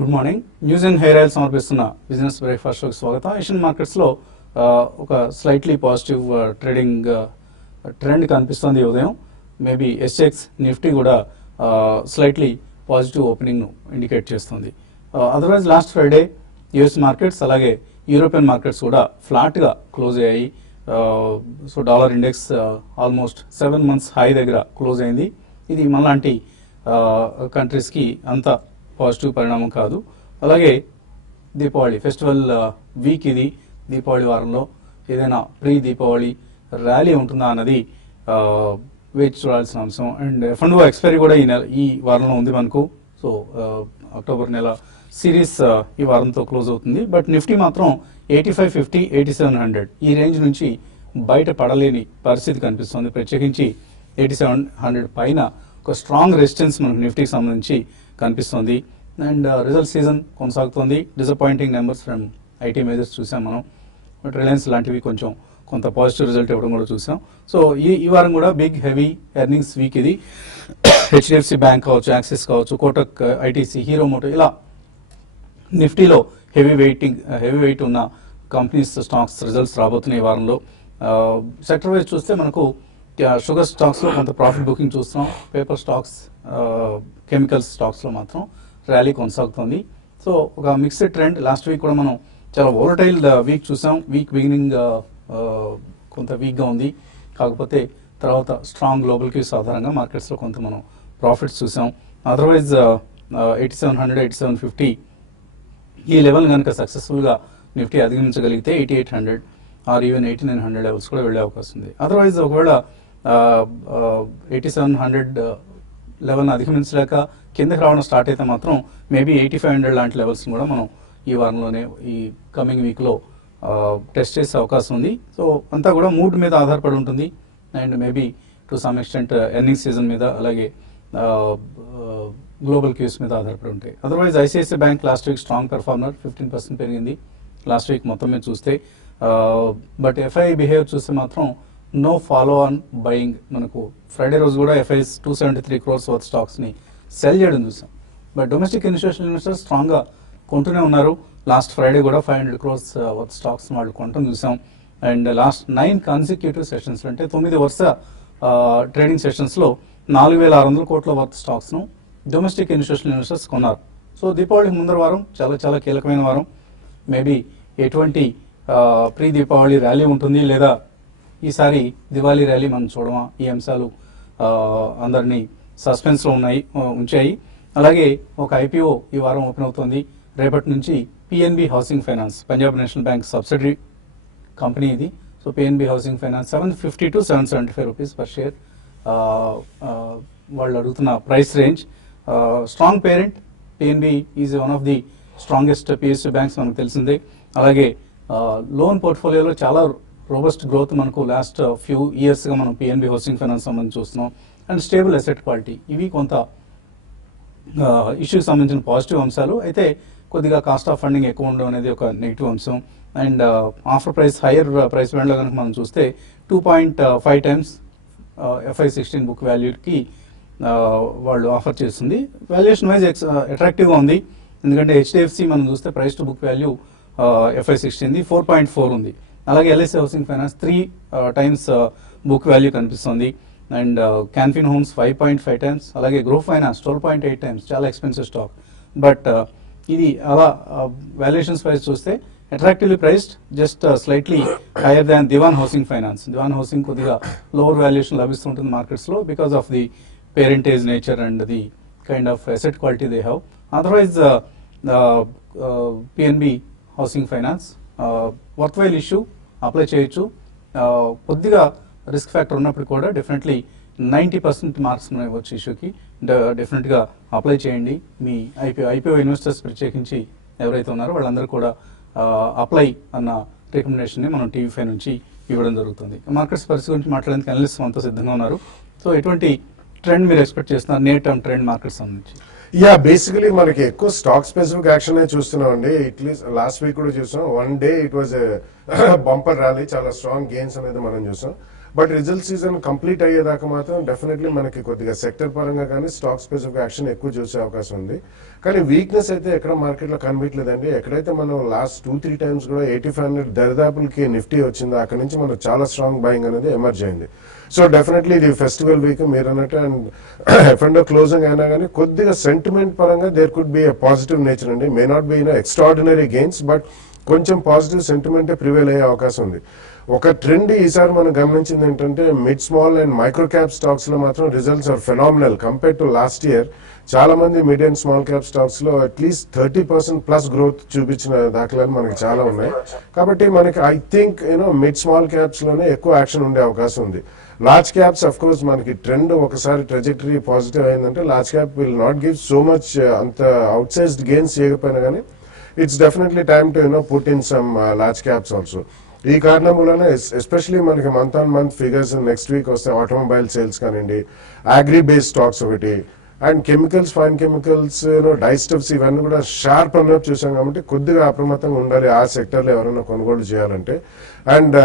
Good morning. News and hair oil సమర్పిస్తున్న business breakfast షోకి స్వాగతం. ఏషియన్ మార్కెట్స్లో ఒక స్లైట్లీ పాజిటివ్ ట్రేడింగ్ ట్రెండ్ కనిపిస్తుంది ఉదయం. మేబీ ఎస్ఎక్స్ నిఫ్టీ కూడా స్లైట్లీ పాజిటివ్ ఓపెనింగ్ను ఇండికేట్ చేస్తుంది. Otherwise last Friday US markets అలాగే యూరోపియన్ మార్కెట్స్ కూడా ఫ్లాట్గా క్లోజ్ అయ్యాయి. So dollar index almost 7 months high దగ్గర క్లోజ్ అయింది. ఇది మనలాంటి కంట్రీస్కి అంత పాజిటివ్ పరిణామం కాదు. అలాగే దీపావళి ఫెస్టివల్ వీక్ ఇది. దీపావళి వారంలో ఏదైనా ప్రీ దీపావళి ర్యాలీ ఉంటుందా అన్నది వేచి చూడాల్సిన అంశం. అండ్ F&O ఎక్స్పైరీ కూడా ఈ వారంలో ఉంది మనకు. సో అక్టోబర్ నెల సిరీస్ ఈ వారంతో క్లోజ్ అవుతుంది. బట్ నిఫ్టీ మాత్రం 8550, 8700 ఈ రేంజ్ నుంచి బయట పడలేని పరిస్థితి కనిపిస్తుంది. ప్రత్యేకించి 8700 పైన ఒక స్ట్రాంగ్ రెసిస్టెన్స్ మనకు నిఫ్టీకి సంబంధించి కనిపిస్తుంది. అండ్ రిజల్ట్ సీజన్ కొనసాగుతుంది. Disappointing numbers from IT majors చూసాం మనం. బట్ రిలయన్స్ లాంటివి కొంత పాజిటివ్ రిజల్ట్ ఇవ్వడం కూడా చూసాం. సో ఈ వారం కూడా బిగ్ హెవీ ఎర్నింగ్స్ వీక్ ఇది. హెచ్డిఎఫ్సి బ్యాంక్ కావచ్చు, యాక్సిస్ కావచ్చు, కోటక్, ఐటీసీ, హీరో మోటో ఇలా నిఫ్టీలో హెవీ వెయిట్ ఉన్న కంపెనీస్ స్టాక్స్ రిజల్ట్స్ రాబోతున్నాయి ఈ వారంలో. సెక్టర్ వైజ్ చూస్తే మనకు షుగర్ స్టాక్స్లో కొంత ప్రాఫిట్ బుకింగ్ చూస్తున్నాం. పేపర్ స్టాక్స్, కెమికల్స్ స్టాక్స్లో మాత్రం ర్యాలీ కొనసాగుతుంది. సో ఒక మిక్స్డ్ ట్రెండ్. లాస్ట్ వీక్ కూడా మనం చాలా వోలటైల్ వీక్ చూసాం. వీక్ బిగినింగ్ కొంత వీక్గా ఉంది. కాకపోతే తర్వాత స్ట్రాంగ్ గ్లోబల్ క్యూస్ ఆధారంగా మార్కెట్స్లో కొంత మనం ప్రాఫిట్స్ చూసాం. అదర్వైజ్ 8700, 8750 ఈ లెవెల్ కనుక సక్సెస్ఫుల్గా నిఫ్టీ అధిగమించగలిగితే 8800 ఆర్ ఈవెన్ 8900 లెవెల్స్ కూడా వెళ్ళే అవకాశం ఉంది. అదర్వైజ్ ఒకవేళ 8700 లెవెల్ని అధిగమించలేక కిందకి రావడం స్టార్ట్ అయితే మాత్రం మేబీ 8500 లాంటి లెవెల్స్ కూడా మనం ఈ వారంలోనే ఈ కమింగ్ వీక్లో టెస్ట్ చేసే అవకాశం ఉంది. సో అంతా కూడా మూడ్ మీద ఆధారపడి ఉంటుంది. And maybe to some extent earning season మీద అలాగే గ్లోబల్ క్యూస్ మీద ఆధారపడి ఉంటాయి. Otherwise ICICI bank last week strong performer, 15% పెరిగింది లాస్ట్ వీక్ మొత్తం మీద చూస్తే. బట్ ఎఫ్ఐ బిహేవ్ చూస్తే మాత్రం నో ఫాలో ఆన్ బయింగ్. మనకు ఫ్రైడే రోజు కూడా ఎఫ్ఐస్ 273 crores వర్త్ స్టాక్స్ని సెల్ చేయడం చూసాం. బట్ డొమెస్టిక్ ఇన్స్టిట్యూషనల్ ఇన్వెస్టర్స్ స్ట్రాంగ్గా కొంటూనే ఉన్నారు. లాస్ట్ ఫ్రైడే కూడా 500 crores వర్త్ స్టాక్స్ వాళ్ళు కొనటం చూసాం. అండ్ లాస్ట్ 9 consecutive సెషన్స్ అంటే 9 వరుస ట్రేడింగ్ సెషన్స్లో 4600 crores వర్త్ స్టాక్స్ను డొమెస్టిక్ ఇన్స్టిట్యూషనల్ ఇన్వెస్టర్స్ కొన్నారు. సో దీపావళికి ముందర వారం చాలా కీలకమైన వారం. మేబీ ఎటువంటి ప్రీ దీపావళి ర్యాలీ ఉంటుంది లేదా ఈసారి దివాళీ ర్యాలీ మనం చూడమా, ఈ అంశాలు అందరినీ సస్పెన్స్లో ఉంచాయి. అలాగే ఒక ఐపీఓ ఈ వారం ఓపెన్ అవుతుంది. రేపటి నుంచి PNB housing finance, Punjab national bank subsidiary company ఇది. So PNB housing finance 750 to 775 rupees per share వాళ్ళు అడుగుతున్న price range. Strong parent PNB is one of the strongest PSU banks మనకు తెలిసిందే. అలాగే లోన్ పోర్ట్ఫోలియోలో చాలా రోబస్ట్ గ్రోత్ మనకు లాస్ట్ ఫ్యూ ఇయర్స్గా మనం పిఎన్బి హౌసింగ్ ఫైనాన్స్ సంబంధించి చూస్తున్నాం. అండ్ స్టేబుల్ అసెట్ క్వాలిటీ, ఇవి కొంత ఇష్యూకి సంబంధించిన పాజిటివ్ అంశాలు. అయితే కొద్దిగా కాస్ట్ ఆఫ్ ఫండింగ్ ఎక్కువ ఉండడం అనేది ఒక నెగిటివ్ అంశం. And offer price hire price బ్యాండ్లో కనుక మనం చూస్తే 2.5 times FI16 బుక్ వాల్యూకి వాళ్ళు ఆఫర్ చేస్తుంది. వాల్యుయేషన్ వైజ్ అట్రాక్టివ్గా ఉంది. ఎందుకంటే హెచ్డిఎఫ్సి మనం చూస్తే price to book value FI16 4.4 ఉంది. అలాగే LIC housing finance 3 times book value కనిపిస్తుంది. అండ్ క్యాన్ఫిన్ హోమ్స్ 5.5 times, అలాగే గ్రో ఫైనాన్స్ 12.8 times, చాలా ఎక్స్పెన్సివ్ స్టాక్. బట్ ఇది అలా వాల్యుయేషన్స్ ప్రైస్ చూస్తే attractively priced, just slightly higher than Dewan housing finance. Dewan housing కొద్దిగా lower valuation లభిస్తుంటుంది మార్కెట్స్లో because of the parentage nature and the kind of asset quality they have. Otherwise PNB housing finance worthwhile issue, apply చేయొచ్చు. కొద్దిగా risk factor ఉన్నప్పుడు కూడా definitely 90% marks ఇవ్వచ్చు ఇష్యూకి. డెఫినెట్గా apply చేయండి. మీ ఐపీఓ ఇన్వెస్టర్స్ ప్రత్యేకించి ఎవరైతే ఉన్నారో వాళ్ళందరూ కూడా అప్లై అన్న రికమెండేషన్ని మనం టీవీ5 నుంచి ఇవ్వడం జరుగుతుంది. మార్కెట్స్ పరిస్థితి గురించి మాట్లాడడానికి అనలిస్ట్ అంతా సిద్ధంగా ఉన్నారు. సో ఎటువంటి ట్రెండ్ మీరు ఎక్స్పెక్ట్ చేస్తున్నారు నియర్ టర్మ్ ట్రెండ్ మార్కెట్స్ సంబంధించి? బేసికలీ మనకి ఎక్కువ స్టాక్ స్పెసిఫిక్ యాక్షన్ చూస్తున్నాం అండి. అట్లీస్ట్ లాస్ట్ వీక్ కూడా చూసాం. One day it was bumper rally, చాలా స్ట్రాంగ్ గెయిన్స్ అనేది మనం చూసాం. బట్ రిజల్ట్ సీజన్ కంప్లీట్ అయ్యేదాకా మాత్రం డెఫినెట్లీ మనకి కొద్దిగా సెక్టర్ పరంగా కానీ స్టాక్ స్పెసిఫిక్ యాక్షన్ ఎక్కువ చూసే అవకాశం ఉంది. కానీ వీక్నెస్ అయితే ఎక్కడ మార్కెట్లో కనిపించలేదండి. ఎక్కడైతే మనం లాస్ట్ 2-3 టైమ్స్ కూడా 8500 దరిదాపులకి నిఫ్టీ వచ్చిందో అక్కడ నుంచి మనకు చాలా స్ట్రాంగ్ బయింగ్ అనేది ఎమర్జ్ అయింది. సో డెఫినెట్లీ ఇది ఫెస్టివల్ వీక్ మీరు అన్నట్టు అండ్ ఎఫ్ఎండో క్లోజింగ్ అయినా కానీ కొద్దిగా సెంటిమెంట్ పరంగా there could be a positive nature అండి. May not be extraordinary gains, but కొంచెం పాజిటివ్ సెంటిమెంటే ప్రివేల్ అయ్యే అవకాశం ఉంది. ఒక ట్రెండ్ ఈసారి మనం గమనించింది ఏంటంటే mid small and micro cap stocks లో మాత్రం results are phenomenal compare to last year. చాలా మంది mid and small cap stocks లో అట్లీస్ట్ 30% ప్లస్ గ్రోత్ చూపించిన దాఖలాలు మనకి చాలా ఉన్నాయి. కాబట్టి మనకి I think mid small caps లోనే ఎక్కువ యాక్షన్ ఉండే అవకాశం ఉంది. లార్జ్ క్యాప్స్ అఫ్ కోర్స్ మనకి ట్రెండ్ ఒకసారి ట్రెజెక్టరీ పాజిటివ్ అయిందంటే large cap will not give so much అంత అవుట్ సైజ్డ్ గెయిన్స్ చేయకపోయినా కానీ it's definitely time to put in some large caps also. ఈ కారణం వలన ఎస్పెషలీ మనకి month on month figures next week వస్తే ఆటోమొబైల్ సేల్స్ కానివ్వండి, అగ్రి బేస్డ్ స్టాక్స్ ఒకటి అండ్ కెమికల్స్, ఫైన్ కెమికల్స్, డైస్టఫ్స్ ఇవన్నీ కూడా షార్ప్ అన్నట్టు చూసాం. కాబట్టి కొద్దిగా అప్రమత్తంగా ఉండాలి ఆ సెక్టర్లో ఎవరైనా కొనుగోలు చేయాలంటే. అండ్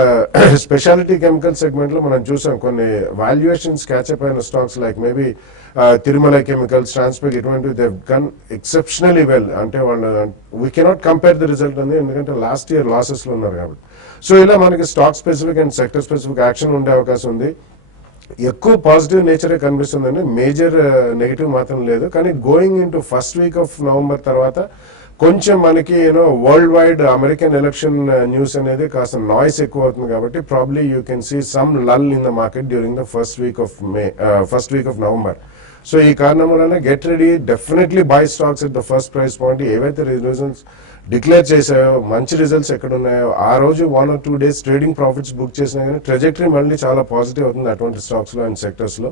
స్పెషాలిటీ కెమికల్ సెగ్మెంట్ లో మనం చూసాం కొన్ని వాల్యుయేషన్స్ క్యాచ్అప్ అయిన stocks like maybe Tirumala chemicals, Transpek, ఇటువంటి దే గన్ ఎక్సెప్షనలీ వెల్. అంటే వాళ్ళు we cannot compare the result అనేది, ఎందుకంటే లాస్ట్ ఇయర్ లాసెస్ లో ఉన్నారు కాబట్టి. సో ఇలా మనకి stock specific and sector specific action ఉండే అవకాశం ఉంది. ఎక్కువ పాజిటివ్ నేచరే కనిపిస్తుందండి, మేజర్ నెగిటివ్ మాత్రం లేదు. కానీ going into first week of November తర్వాత కొంచెం మనకి worldwide American election news అనేది కాస్త నాయిస్ ఎక్కువ అవుతుంది. కాబట్టి probably you can see some lull in the market during the first week of November. So ఈ కారణం వలన get ready, definitely buy stocks at the first price point. ఏవైతే results declare చేసాయో, మంచి రిజల్ట్స్ ఎక్కడ ఉన్నాయో ఆ రోజు 1 or 2 days trading profits book చేసినా కానీ ట్రెజెక్టరీ మళ్ళీ చాలా పాజిటివ్ అవుతుంది అటువంటి స్టాక్స్ లో అండ్ సెక్టర్స్ లో.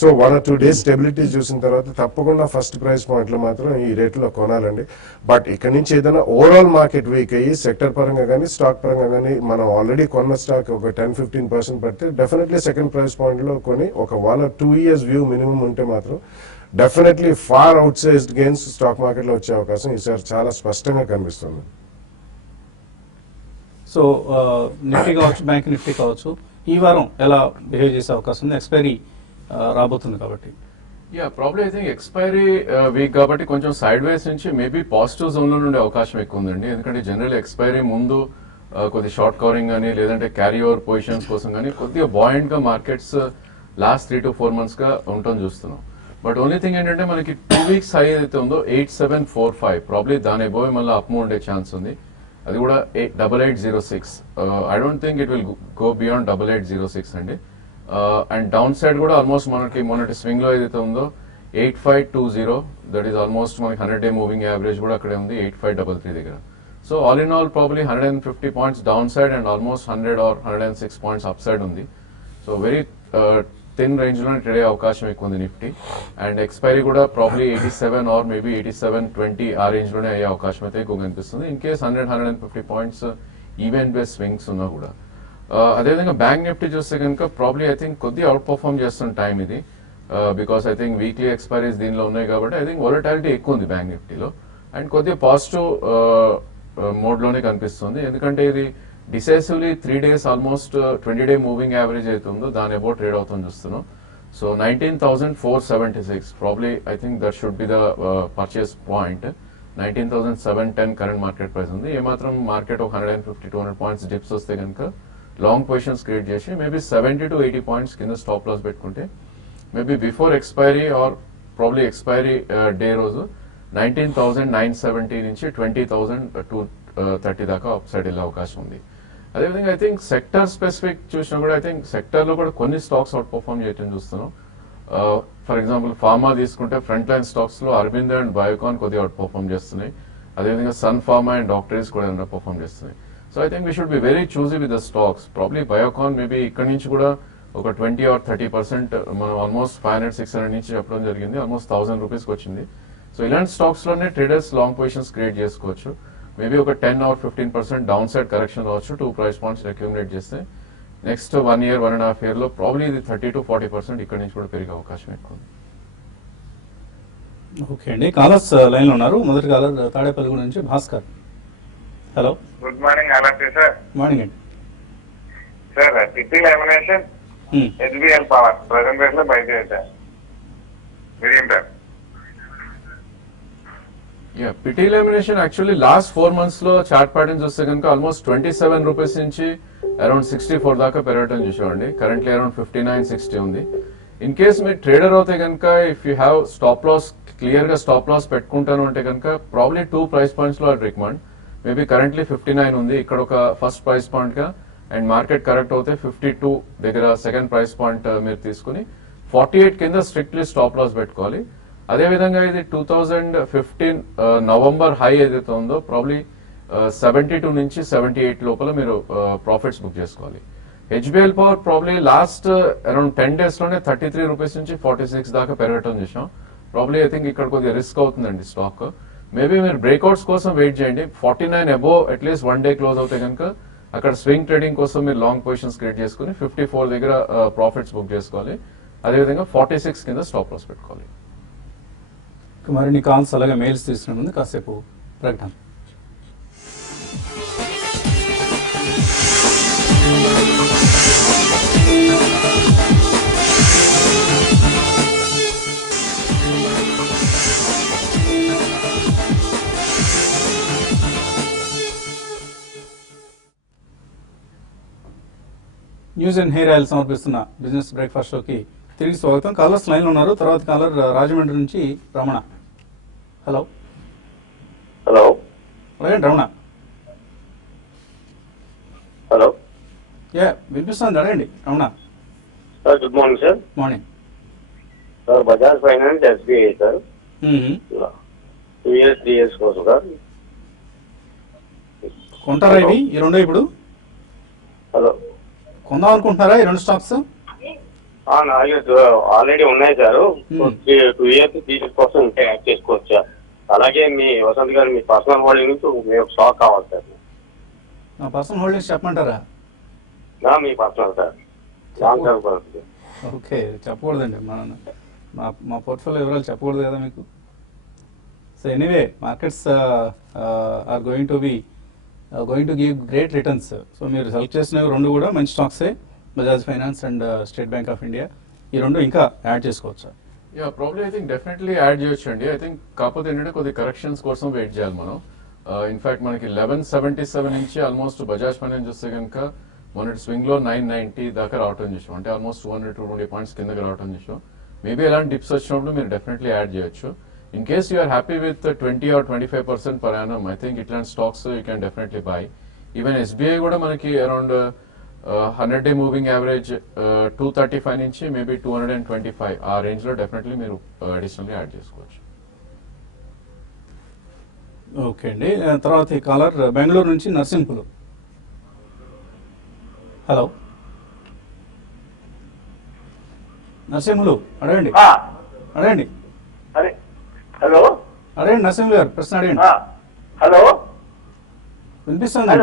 సో 1 or 2 days స్టెబిలిటీ చూసిన తర్వాత తప్పకుండా ఫస్ట్ ప్రైస్ పాయింట్ లో మాత్రం ఈ రేట్లో కొనాలండి. బట్ ఇక్కడ నుంచి ఏదైనా ఓవరాల్ మార్కెట్ వీక్ అయ్యి సెక్టర్ పరంగా కానీ స్టాక్ పరంగా కానీ మనం ఆల్రెడీ కొన్న స్టాక్ ఒక 10-15% పడితే డెఫినెట్లీ సెకండ్ ప్రైస్ పాయింట్ లో కొని ఒక 1 or 2 years వ్యూ మినిమం ఉంటే మాత్రం definitely far outsized gains stock market లో వచ్చే అవకాశం ఈసారి చాలా స్పష్టంగా కనిపిస్తుంది. సో నిఫ్టీ కావచ్చు, బ్యాంక్ నిఫ్టీ కావచ్చు, ఈ వారం ఎలా బిహేవ్ చేసే అవకాశం ఉంది? ఎక్స్పైరీ రాబోతుంది కాబట్టి. Probably I think expiry week కాబట్టి కొంచెం సైడ్ వేస్ నుంచి మేబీ పాజిటివ్ జోన్ లో ఉండే అవకాశం ఎక్కువ ఉందండి. ఎందుకంటే జనరల్ ఎక్స్పైరీ ముందు కొద్ది షార్ట్ కవరింగ్ కానీ లేదంటే క్యారీ ఓవర్ పొజిషన్స్ కోసం కానీ కొద్దిగా బాయింట్ గా మార్కెట్స్ లాస్ట్ 3 to 4 months గా ఉండటం చూస్తున్నాం. బట్ ఓన్లీ థింగ్ ఏంటంటే మనకి 2 weeks హై ఏదైతే ఉందో 8745 ప్రాబ్లీ దాని అబోవ్ మళ్ళీ అప్ ఉండే ఛాన్స్ ఉంది. అది కూడా 8806. I don't think it will go beyond 8806 అండి. అండ్ డౌన్ సైడ్ కూడా ఆల్మోస్ట్ మనకి మొన్నటి స్వింగ్ లో ఏదైతే ఉందో 8520, దట్ ఈస్ ఆల్మోస్ట్ మనకి 100-day మూవింగ్ యావరేజ్ కూడా అక్కడే ఉంది 8533 దగ్గర. So all in all probably 150 points down side and almost 100 or 106 points up side ఉంది. సో వెరీ థిన్ రేంజ్ లోనే ట్రేడ్ అయ్యే అవకాశం ఎక్కువ ఉంది నిఫ్టీ. అండ్ ఎక్స్పైరీ కూడా ప్రాబ్లీ 87 or మేబీ 8720 ఆ రేంజ్ లోనే అయ్యే అవకాశం అయితే ఎక్కువ కనిపిస్తుంది. In case 100-150 points event base swings ఉన్నా కూడా. అదేవిధంగా బ్యాంక్ నిఫ్టీ చూస్తే కనుక ప్రాబ్లీ ఐ థింక్ కొద్దిగా అవుట్ పర్ఫార్మ్ చేస్తున్న టైం ఇది. Because I think weekly expiries దీనిలో ఉన్నాయి కాబట్టి ఐ థింక్ వోలటాలిటీ ఎక్కువ ఉంది బ్యాంక్ నిఫ్టీలో. అండ్ కొద్దిగా పాజిటివ్ మోడ్ లోనే కనిపిస్తుంది. ఎందుకంటే ఇది decisively 3 days almost 20-day moving average అవుతుందో దాని అబౌట్ ట్రేడ్ అవుతుంది చూస్తున్నాం. So 19,476 probably I think that should be the purchase point. 19,710 current market price ఉంది. ఏమాత్రం మార్కెట్ ఒక 150-200 points డిప్స్ వస్తే కనుక లాంగ్ పొజిషన్స్ క్రియేట్ చేసి మేబీ 70-80 points కింద స్టాప్ లాస్ పెట్టుకుంటే maybe before expiry or probably expiry day రోజు 19,970 నుంచి 20,230 దాకా అప్ సైడ్ వెళ్ళే అవకాశం ఉంది. అదేవిధంగా ఐ థింక్ సెక్టర్ స్పెసిఫిక్ చూసినా కూడా ఐ థింక్ సెక్టర్ లో కూడా కొన్ని స్టాక్స్ అవుట్ పర్ఫార్మ్ చేయటం చూస్తున్నాం. ఫర్ ఎగ్జాంపుల్ ఫార్మా తీసుకుంటే ఫ్రంట్ లైన్ స్టాక్స్ లో అరవింద్ అండ్ బయోకాన్ కొద్దిగా అవుట్ పర్ఫార్మ్ చేస్తున్నాయి. అదేవిధంగా సన్ ఫార్మా అండ్ డాక్టరీస్ కూడా అండర్ పర్ఫార్మ్ చేస్తున్నాయి. So I think we should be very choosy with the stocks. Probably Biocon maybe ఇక్కడ నుంచి కూడా ఒక 20 or 30% మనం ఆల్మోస్ట్ 500-600 నుంచి చెప్పడం జరిగింది. ఆల్మోస్ట్ 1000 రూపీస్కి వచ్చింది. సో ఇలాంటి స్టాక్స్ లోనే ట్రేడర్స్ లాంగ్ పొజిషన్స్ క్రియేట్ చేసుకోవచ్చు. మేబీ ఒక 10 or 15% డౌన్ సైడ్ కరెక్షన్ రావచ్చు 2 price points అక్యూములేట్ చేస్తే. నెక్స్ట్ 1 year 1.5 year లో ప్రాబ్లీ ఇది 30-40% ఇక్కడ నుంచి కూడా పెరిగే అవకాశం ఎక్కువ ఉంది. ఓకే అండి, కాలర్స్ లైన్ లో ఉన్నారు. మొదటి కాలర్ తాడేపల్లిగూడ నుంచి భాస్కర్. హలో, గుడ్ మార్నింగ్ అలాగే సార్. మార్నింగ్ అండి. Sir TP lamination HBL power present rate లో బై చేశా medium time. PT lamination actually last 4 months లో చార్ట్ ప్యాటర్న్ చూస్తే కనుక ఆల్మోస్ట్ 27 రూపీస్ నుంచి అరౌండ్ 64 దాకా పెరగటం చూసామండి. కరెంట్లీ అరౌండ్ 59-60 ఉంది. ఇన్ కేస్ మీరు ట్రేడర్ అవుతే కనుక if you have stop loss clear గా స్టాప్ లాస్ పెట్టుకుంటాను అంటే కనుక ప్రాబ్లీ 2 price points లో రికమెండ్. మేబీ కరెంట్లీ 59 ఉంది, ఇక్కడ ఒక ఫస్ట్ ప్రైస్ పాయింట్ గా, అండ్ మార్కెట్ కరెక్ట్ అవుతే 52 దగ్గర సెకండ్ ప్రైస్ పాయింట్ మీరు తీసుకుని 48 కింద స్ట్రిక్ట్లీ స్టాప్ లాస్ పెట్టుకోవాలి. అదేవిధంగా ఇది 2015 నవంబర్ హై ఏదైతే ఉందో ప్రాబ్లీ 72 నుంచి 78 లోపల మీరు ప్రాఫిట్స్ బుక్ చేసుకోవాలి. HBL power probably last around 10 days లోనే 33 రూపీస్ నుంచి 46 దాకా పెరగటం చూసాం. ప్రాబ్లీ ఐ థింక్ ఇక్కడ కొద్దిగా రిస్క్ అవుతుందండి స్టాక్. మేబీ మీరు బ్రేక్అవుట్స్ కోసం వెయిట్ చేయండి. 49 అబోవ్ అట్లీస్ట్ 1 day క్లోజ్ అవుతే కనుక అక్కడ స్వింగ్ ట్రేడింగ్ కోసం మీరు లాంగ్ పొజిషన్స్ క్రియేట్ చేసుకుని 54 దగ్గర ప్రాఫిట్స్ బుక్ చేసుకోవాలి. అదేవిధంగా 46 కింద స్టాప్ లాస్ పెట్టుకోవాలి. మరిన్ని కాల్స్ అలాగే మెయిల్స్ తీసుకునే ముందు కాసేపు ప్రకటన. న్యూస్ అండ్ హెయిర్ ఆయిల్ సమర్పిస్తున్న బిజినెస్ బ్రేక్ఫాస్ట్ షోకి తిరిగి స్వాగతం. కాలర్స్ లైన్ లో ఉన్నారు. తర్వాత కాలర్ రాజమండ్రి నుంచి రమణ. హలో హలో అడగండి రమణ. హలో వినిపిస్తుంది, అడగండి Ramana. Sir good morning sir. Morning sir Bajaj finance SBI sir 2 years 3 years కోసం సార్. కొంటారా ఇవి ఈ రెండో? ఇప్పుడు హలో కొందాం అనుకుంటున్నారా ఈ రెండు స్టాక్స్? ఆల్రెడీ ఉన్నాయి సార్. 2 years 3 years కోసం ఇంకా యాడ్ చేసుకోవచ్చు సార్. అలాగే మీ వసంత్ గారు మీ పర్సనల్ హోల్డింగ్ మీ స్టాక్ కావాలి సార్. నా పర్సనల్ హోల్డింగ్స్ చెప్పమంటారా? మీ personal sir long term person. Okay, చెప్పకూడదండి. మా పోర్ట్ఫోలియో వివరాలు చెప్పకూడదు కదా మీకు. So anyway markets are going to give great returns. So మీరు సెలెక్ట్ చేసినవి రెండు కూడా మంచి స్టాక్సే, Bajaj finance and State Bank of India. ఈ రెండు ఇంకా యాడ్ చేసుకోవచ్చా? Probably I think definitely add చేయొచ్చు అండి. ఐ థింక్ కాకపోతే ఏంటంటే కొద్ది కరెక్షన్స్ కోసం వెయిట్ చేయాలి మనం. ఇన్ఫాక్ట్ మనకి 1177 నుంచి ఆల్మోస్ట్ బజాజ్ ఫైనాన్స్ చూస్తే కనుక మొన్నటి స్వింగ్ లో 990 దాకా రావటం చేసాం. అంటే ఆల్మోస్ట్ 220 పాయింట్స్ కిందకి రావటం చేసాం. మేబీ ఎలాంటి డిప్స్ వచ్చినప్పుడు మీరు డెఫినెట్లీ యాడ్ చేయొచ్చు. In case you're happy with 20 or 25% per annum, I think ఇట్లాంటి stocks you can definitely buy. Even SBI కూడా మనకి అరౌండ్ 100-day మూవింగ్ యావరేజ్ 235 నుంచి మేబీ 225 ఆ రేంజ్ లో డెఫినెట్లీ మీరు అడిషనల్లీ యాడ్ చేసుకోవచ్చు. ఓకే అండి. తర్వాత ఈ కాలర్ బెంగళూరు నుంచి నర్సింపులు. హలో నరసింహులు, అడగండి. అడగండి హలో అడగండి నరసింహులు గారు, ప్రశ్న అడగండి. హలో వినిపిస్తుంది.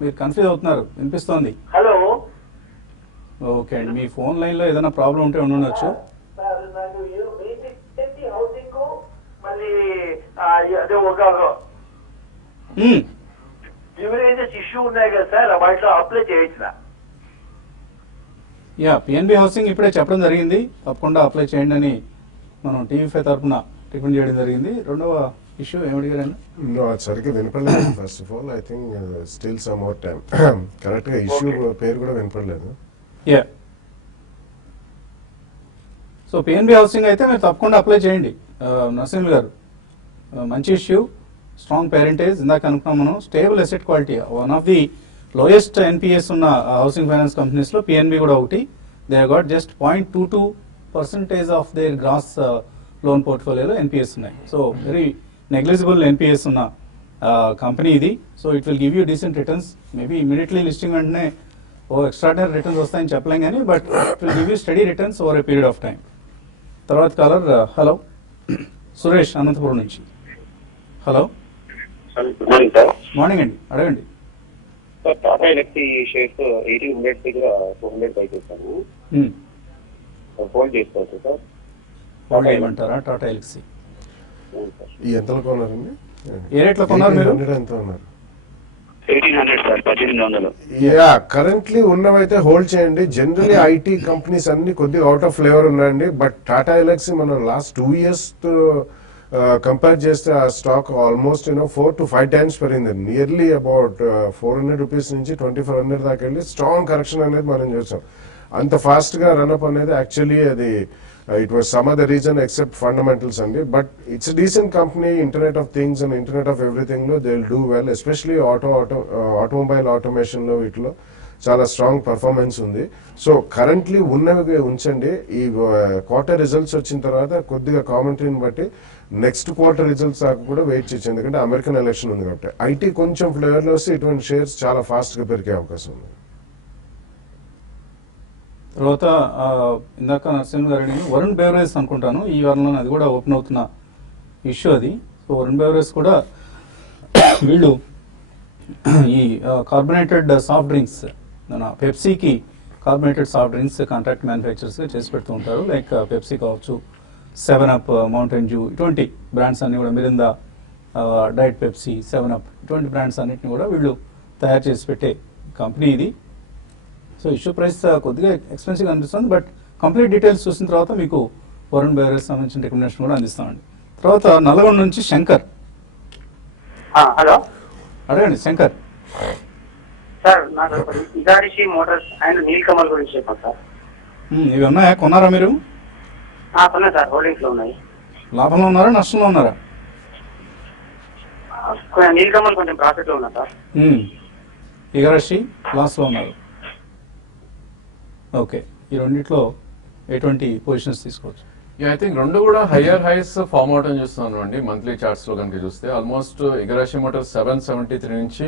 మీరు కన్ఫ్యూజ్ అవుతున్నారు. వినిపిస్తోంది. హలో ఓకే అండి, మీ ఫోన్ లైన్ లో ఏదైనా ప్రాబ్లం ఉంటే ఉండొచ్చు. ఇష్యూ ఉన్నాయి కదా సార్, వాటిలో అప్లై చేయొచ్చునా? పిఎన్బి హౌసింగ్ ఇప్పుడే చెప్పడం జరిగింది, తప్పకుండా అప్లై చేయండి అని మనం టీవీ5 తరఫున రికమెండ్ చేయడం జరిగింది. రెండవ ఇష్యూ ఏమడిగారండి? అది సరిగ్గా వినపడలేదు. First of all I think still some more time. Correct గా ఇష్యూ పేరు కూడా వినపడలేదు. సో పిఎన్బి హౌసింగ్ అయితే మీరు తప్పకుండా అప్లై చేయండి నరసింహులు గారు. మంచి ఇష్యూ, స్ట్రాంగ్ పేరెంటేజ్, ఇందాక అనుకున్నాం మనం. Stable asset quality, one of the lowest NPAs ఉన్న హౌసింగ్ ఫైనాన్స్ కంపెనీస్ లో పిఎన్బి కూడా ఒకటి. They got just 0.22% of their gross loan పోర్ట్ఫోలియోలో ఎన్పిఎస్ ఉన్నాయి. సో వెరీ నెగ్లిజిబుల్ ఎన్పిఎస్ ఉన్న కంపెనీ ఇది. So it will give you decent returns. Maybe immediately listing వెంటనే extraordinary returns వస్తాయని చెప్పలేం కానీ, but it will give you steady returns over a period of time. తర్వాత caller hello Suresh Anantapuram నుంచి. Hello good morning sir. Morning అండి, అడగండి. Sir Tata ఎలక్సీ shares 1800 దగ్గర 200 by చేశాను. హోల్డ్ చేసుకోవచ్చు సార్? హోల్డ్ చేయమంటారా టాటా ఎలక్సీ? ఈ ఎంతలో కొన్నారండి? ఏ రేట్లో కొన్నారు మీరు? ఎంత ఉన్నారు? 1800 సార్, 1800. యా కరెంట్లీ ఉన్నవైతే హోల్డ్ చేయండి. జనరలీ ఐటీ కంపెనీస్ అన్ని కొద్దిగా అవుట్ ఆఫ్ ఫ్లేవర్ ఉన్నాయండి. బట్ టాటా ఎలక్సీ మనం లాస్ట్ 2 years కంపేర్ చేస్తే ఆ స్టాక్ ఆల్మోస్ట్ 4 to 5 times పెరిగింది. నియర్లీ అబౌట్ 400 రూపీస్ నుంచి 2400 దాకా వెళ్ళి స్ట్రాంగ్ కరెక్షన్ అనేది మనం చూసాం. అంత ఫాస్ట్ గా రన్అప్ అనేది యాక్చువల్లీ అది it was some other reason except fundamentals అండి. But it's decent company. Internet of things and internet of everything లో they will do well. Especially automobile automation లో వీటిలో చాలా స్ట్రాంగ్ పర్ఫార్మెన్స్ ఉంది. సో కరెంట్లీ ఉన్నవి ఉంచండి. ఈ క్వార్టర్ రిజల్ట్స్ వచ్చిన తర్వాత కొద్దిగా కామెంటరీని బట్టి నెక్స్ట్ క్వార్టర్ రిజల్ట్స్ దాకా కూడా వెయిట్ చేయొచ్చు. ఎందుకంటే అమెరికన్ ఎలక్షన్ ఉంది కాబట్టి ఐటీ కొంచెం ఫ్లేవర్ లో వస్తే ఇటువంటి షేర్స్ చాలా ఫాస్ట్ గా పెరిగే అవకాశం ఉంది. తర్వాత ఇందాక నరసింహ గారు అడిగిన వరుణ్ బెవరేజ్ అనుకుంటాను ఈ వారంలో అది కూడా ఓపెన్ అవుతున్న ఇష్యూ అది. సో వరుణ్ బెవరేజ్ కూడా వీళ్ళు ఈ కార్బొనేటెడ్ సాఫ్ట్ డ్రింక్స్ మన పెప్సీకి కార్బొనేటెడ్ సాఫ్ట్ డ్రింక్స్ కాంట్రాక్ట్ మ్యానుఫ్యాక్చరర్స్గా చేసి పెడుతూ ఉంటారు. లైక్ పెప్సీ కావచ్చు, 7up, మౌంటైన్ డ్యూ, ఇటువంటి బ్రాండ్స్ అన్ని కూడా, మిరిందా, డైట్ పెప్సీ, 7up ఇటువంటి బ్రాండ్స్ అన్నిటిని కూడా వీళ్ళు తయారు చేసి పెట్టే కంపెనీ ఇది. సో ఇష్యూ ప్రైస్ కొద్దిగా ఎక్స్పెన్సివ్గా అనిపిస్తుంది. బట్ కంప్లీట్ డీటెయిల్స్ చూసిన తర్వాత మీకు వరుణ్ బెవరేజ్ సంబంధించిన రికమెండేషన్ కూడా అందిస్తామండి. తర్వాత నల్గొండ నుంచి శంకర్. హలో, అడగండి శంకర్. సార్ నాకు ఇదారిషి మోటార్స్ అండ్ నీల్ కమల్ గురించి చెప్పండి సార్. ఇవి ఉన్నాయా, కొన్నారా మీరు? కొన్నా సార్, హోల్డింగ్స్ లో ఉన్నాయి. లాభంలో ఉన్నారా, నష్టంలో ఉన్నారా? నీల్ కమల్ కొంచెం ప్రాఫిట్ లో ఉన్నా సార్. ఇగరషి లాస్లో ఉన్నారు. ఓకే, ఈ రెండిట్లో ఎటువంటి పొజిషన్స్ తీసుకోవచ్చు? ఐ థింక్ రెండు కూడా హయ్యర్ హైస్ ఫార్మ్ అవటం చూస్తున్నాను అండి. మంత్లీ చార్ట్స్ లో కనుక చూస్తే ఆల్మోస్ట్ ఇగరాషి మోటార్స్ 773 నుంచి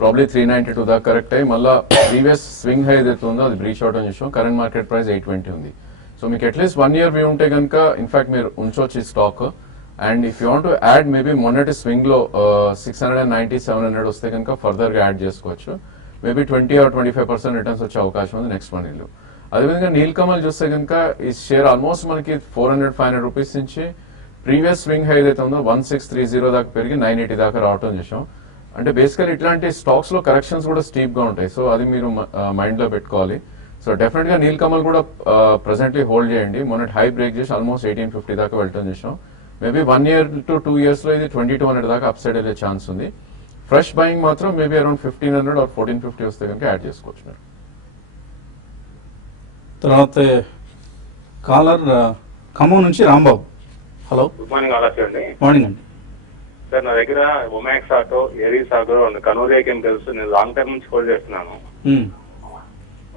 ప్రాబ్లీ 392 దాకా కరెక్ట్ అయ్యి మళ్ళీ ప్రీవియస్ స్వింగ్ హై ఏదైతే ఉందో అది బ్రీచ్ అవటం చూసాం. కరెంట్ మార్కెట్ ప్రైస్ 820 ఉంది. సో మీకు అట్లీస్ట్ 1 year వ్యూ ఉంటే కనుక ఇన్ఫాక్ట్ మీరు ఉంచవచ్చు ఈ stock. And if you want to add maybe మొన్నటి స్వింగ్ లో 690, 700 వస్తే కనుక ఫర్దర్ గా యాడ్ చేసుకోవచ్చు. మేబీ 20 or 25% రిటర్న్స్ వచ్చే అవకాశం ఉంది నెక్స్ట్ 1 year. అదేవిధంగా నీల్ కమల్ చూస్తే కనుక ఈ షేర్ ఆల్మోస్ట్ మనకి 400-500 రూపీస్ నుంచి ప్రీవియస్ స్వింగ్ హై ఏదైతే ఉందో 1630 దాకా పెరిగి 980 దాకా రావటం చూసాం. అంటే బేసికల్ ఇట్లాంటి స్టాక్స్ లో కరెక్షన్స్ కూడా స్టీప్ గా ఉంటాయి. సో అది మీరు మైండ్ లో పెట్టుకోవాలి. సో డెఫినెట్ గా నీల్ కమల్ కూడా ప్రెసెంట్లీ హోల్డ్ చేయండి. మొన్నటి హై బ్రేక్ చేసి ఆల్మోస్ట్ 1850 దాకా వెళ్ళటం చూసాం. మేబీ 1 year to 2 years లో ఇది 2200 దాకా అప్ సైడ్ వెళ్ళే ఛాన్స్ ఉంది. ఫ్రెష్ బయింగ్ మాత్రం మేబీ అరౌండ్ 1500 or 1450 వస్తే కనుక యాడ్ చేసుకోవచ్చు మీరు. తర్వాత కాలర్ ఖమ్మం నుంచి రాంబాబు. హలో, గుడ్ మార్నింగ్ ఆలస్యం అండి. మార్నింగ్ అండి. సార్ నా దగ్గర Omax auto, Aries auto and Kanoria chemicals నేను లాంగ్ టర్మ్ నుంచి హోల్డ్ చేస్తున్నాను.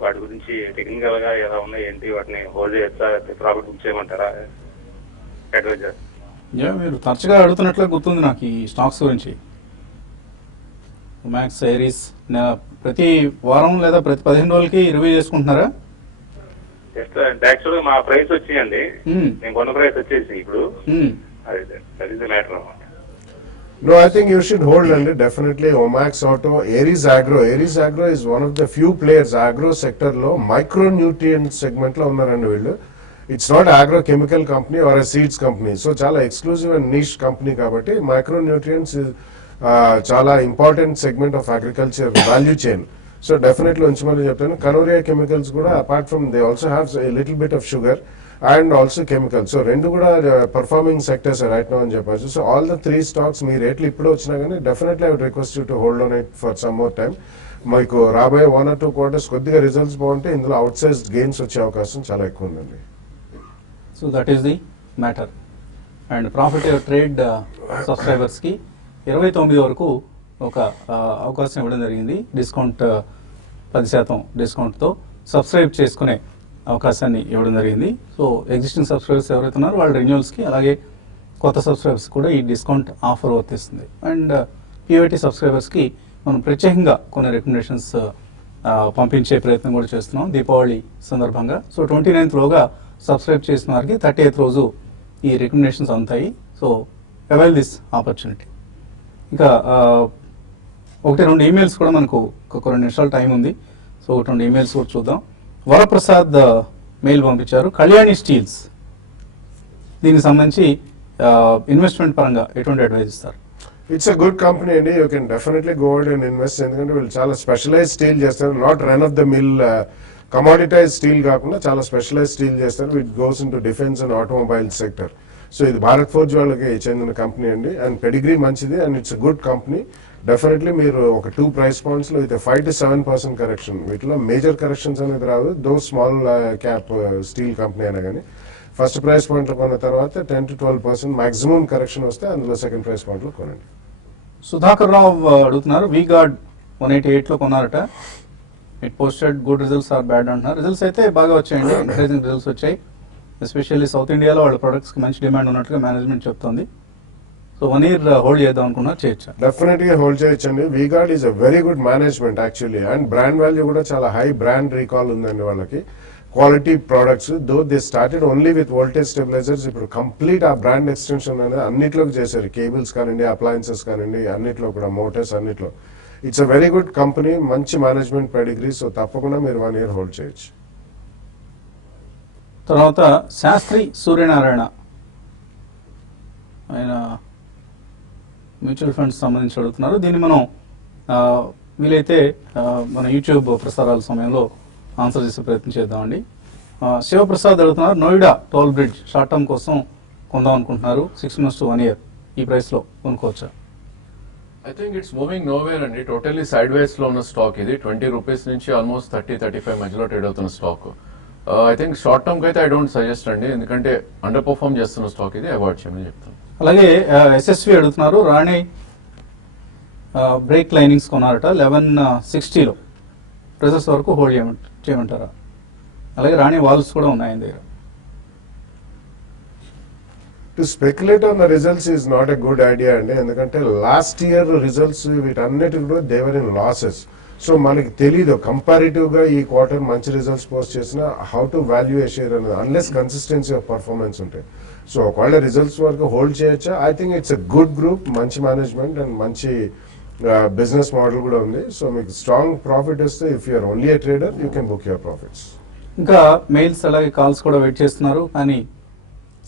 వాటి గురించి టెక్నికల్ గా ఎలా ఉన్నాయి ఏంటి, వాటిని హోల్డ్ చేయొచ్చా, ప్రాఫిట్ బుక్ చేయమంటారా, అడ్వైజ్ చేస్తారు? మీరు తరచుగా అడుగుతున్నట్లుగా గుర్తుంది నాకు ఈ స్టాక్స్ గురించి. మ్యాక్స్, ఐరిస్ ప్రతి వారం లేదా ప్రతి 15 రోజులకి రివ్యూ చేసుకుంటున్నారా? జస్ట్ యాక్చువల్ గా మా ప్రైస్ వచ్చేయండి, నేను కొన్న ప్రైస్ వచ్చేసి ఇప్పుడు దట్ ఈస్ ద మ్యాటర్ అన్నమాట. No, I think you should hold and definitely Omax Auto, Aries Agro. Aries Agro is one of the few players agro sector lo micronutrient segment lo unnaranడి వీళ్ళు. It's not agrochemical company or a seeds company. So చాలా exclusive and niche company కాబట్టి micronutrients is చాలా important segment of agriculture value chain. So definitely ఉంచమని చెప్తాను. కనోరియా chemicals కూడా apart from they also have a little bit of sugar and also chemicals. So రెండు కూడా performing sectors right now అని చెప్పచ్చు. So all the 3 stocks మీ రేట్లు ఇప్పుడు వచ్చినా కానీ definitely I would request you to hold on it for some more time. మీకు రాబోయే 1 or 2 quarters కొద్దిగా రిజల్ట్స్ బాగుంటే ఇందులో అవుట్ సైజ్ గెయిన్స్ వచ్చే అవకాశం చాలా ఎక్కువ ఉందండి. So that is the matter. And profit trade సబ్స్క్రైబర్స్కి 29 వరకు ఒక అవకాశం ఇవ్వడం జరిగింది. డిస్కౌంట్ 10% డిస్కౌంట్తో సబ్స్క్రైబ్ చేసుకునే అవకాశాన్ని ఇవ్వడం జరిగింది. సో ఎగ్జిస్టింగ్ సబ్స్క్రైబర్స్ ఎవరైతే ఉన్నారో వాళ్ళ రెన్యూవల్స్కి, అలాగే కొత్త సబ్స్క్రైబర్స్ కూడా ఈ డిస్కౌంట్ ఆఫర్ వర్తిస్తుంది. అండ్ పిఓటి సబ్స్క్రైబర్స్కి మనం ప్రత్యేకంగా కొన్ని రికమెండేషన్స్ పంపించే ప్రయత్నం కూడా చేస్తున్నాం దీపావళి సందర్భంగా. సో 29th లోగా సబ్స్క్రైబ్ చేసిన వారికి 30th రోజు ఈ రికమెండేషన్స్ అందుతాయి. So avail this opportunity. ఇంకా 1-2 ఈమెయిల్స్ కూడా మనకు ఒక 2 నిమిషాల టైం ఉంది. సో 2 ఈమెయిల్స్ కూడా చూద్దాం. వరప్రసాద్ మెయిల్ పంపించారు. కళ్యాణి స్టీల్స్ దీనికి సంబంధించి ఇన్వెస్ట్మెంట్ పరంగా ఎటువంటి అడ్వైజ్ ఇస్తారు? ఇట్స్ అ గుడ్ కంపెనీ అండి. You can definitely go out and invest. ఎందుకంటే వీళ్ళు చాలా స్పెషలైజ్ స్టీల్ చేస్తారు, not run of the mill commoditise steel కాకుండా చాలా స్పెషలైజ్ స్టీల్ చేస్తారు. It goes into defence and automobile sector. So ఇది భారత్ ఫోర్జ్ వాళ్ళకి చెందిన కంపెనీ అండి, అండ్ పెడిగ్రీ మంచిది, and it's good company. Definitely మీరు ఒక 2 price points లో అయితే 5 to 7% కరెక్షన్, వీటిలో మేజర్ కరెక్షన్స్ అనేది రాదు. దో స్మాల్ క్యాప్ స్టీల్ కంపెనీ అయినా కానీ ఫస్ట్ ప్రైస్ పాయింట్ లో కొన్న తర్వాత 10 to 12% మాక్సిమం కరెక్షన్ వస్తే అందులో సెకండ్ ప్రైస్ పాయింట్ లో కొనండి. సుధాకర్ రావు అడుగుతున్నారు, వి గార్డ్ 188 లో కొన్నారట. It posted good results or bad అంటున్నారు. రిజల్ట్స్ అయితే బాగా వచ్చాయండి, ఎంకరేజింగ్ రిజల్ట్స్ వచ్చాయి. ఎస్పెషల్లీ సౌత్ ఇండియాలో వాళ్ళ ప్రొడక్ట్స్కి మంచి డిమాండ్ ఉన్నట్టుగా మేనేజ్మెంట్ చెప్తోంది. సో 1 year హోల్డ్ చేద్దాం అనుకున్నా, చేయొచ్చా? డెఫినెట్ గా హోల్డ్ చేయొచ్చండి. V-Guard is a very good management actually, and brand value కూడా చాలా హై బ్రాండ్ రీకాల్ ఉందండి వాళ్ళకి. Quality products, though they started only with voltage stabilisers, ఇప్పుడు కంప్లీట్ ఆ బ్రాండ్ ఎక్స్టెన్షన్ అనేది అన్నిట్లోకి చేశారు. కేబుల్స్ కానివ్వండి, అప్లయన్సెస్ కానివ్వండి, అన్నిట్లో కూడా మోటార్స్ అన్నిట్లో. It's a very good company, మంచి మేనేజ్మెంట్ పెడిగ్రీ. సో తప్పకుండా మీరు 1 year హోల్డ్ చేయొచ్చు. తర్వాత శాస్త్రి సూర్యనారాయణ, ఆయన మ్యూచువల్ ఫండ్స్ సంబంధించి అడుగుతున్నారు. దీన్ని మనం వీలైతే మన యూట్యూబ్ ప్రసారాల సమయంలో ఆన్సర్ చేసే ప్రయత్నం చేద్దామండి. శివప్రసాద్ అడుగుతున్నారు, Noida toll bridge short term కోసం కొందాం అనుకుంటున్నారు, 6 months to 1 year. ఈ ప్రైస్లో కొనుక్కోవచ్చా? I think it's moving nowhere అండి. టోటల్లీ సైడ్ వేస్ లో ఉన్న స్టాక్ ఇది. 20 రూపీస్ నుంచి ఆల్మోస్ట్ 30-35 మధ్యలో ట్రేడ్ అవుతున్న stock. I think short term కి అయితే ఐ డోంట్ సజెస్ట్ అండి, ఎందుకంటే అండర్ పర్ఫార్మ్ చేస్తున్న స్టాక్ ఇది, అవాయిడ్ చేయమని చెప్తాను. అలాగే ఎస్ఎస్వి అడుగుతున్నారు, రాణి బ్రేక్ లైనింగ్స్ కొన్నారట 1160లో, ప్రెజర్స్ వరకు హోల్డ్ చేయమంటారా? అలాగే రాణి వాల్స్ కూడా ఉన్నాయి ఆయన దగ్గర. To speculate on the results is not a good idea అండి, ఎందుకంటే లాస్ట్ ఇయర్ రిజల్ట్స్ వీటన్నిటి కూడా దేవర్ ఇన్ లాసెస్. సో మనకి తెలీదు కంపారిటివ్ గా ఈ క్వార్టర్ మంచి రిజల్ట్స్ పోస్ట్ చేసినా how to value a share అనేది, అన్లెస్ కన్సిస్టెన్సీ ఆఫ్ పర్ఫార్మెన్స్ ఉంటాయి. సో ఒకవేళ రిజల్ట్స్ వరకు హోల్డ్ చేయొచ్చా? I think it's a good group, మంచి మేనేజ్మెంట్ అండ్ మంచి బిజినెస్ మోడల్ కూడా ఉంది. సో మీకు స్ట్రాంగ్ ప్రాఫిట్ వస్తే, if you're only a trader you can book your profits. ఇంకా మెయిల్స్ అలాగే కాల్స్ కూడా వెయిట్ చేస్తున్నారు, కానీ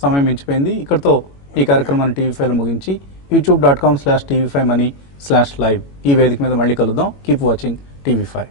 సమయం మించిపోయింది. ఇక్కడతో ఈ కార్యక్రమాన్ని టీవీ5 ముగించి youtube.com/tv5money/live ఈ వేదిక మీద మళ్ళీ కలుద్దాం. Keep watching TV5.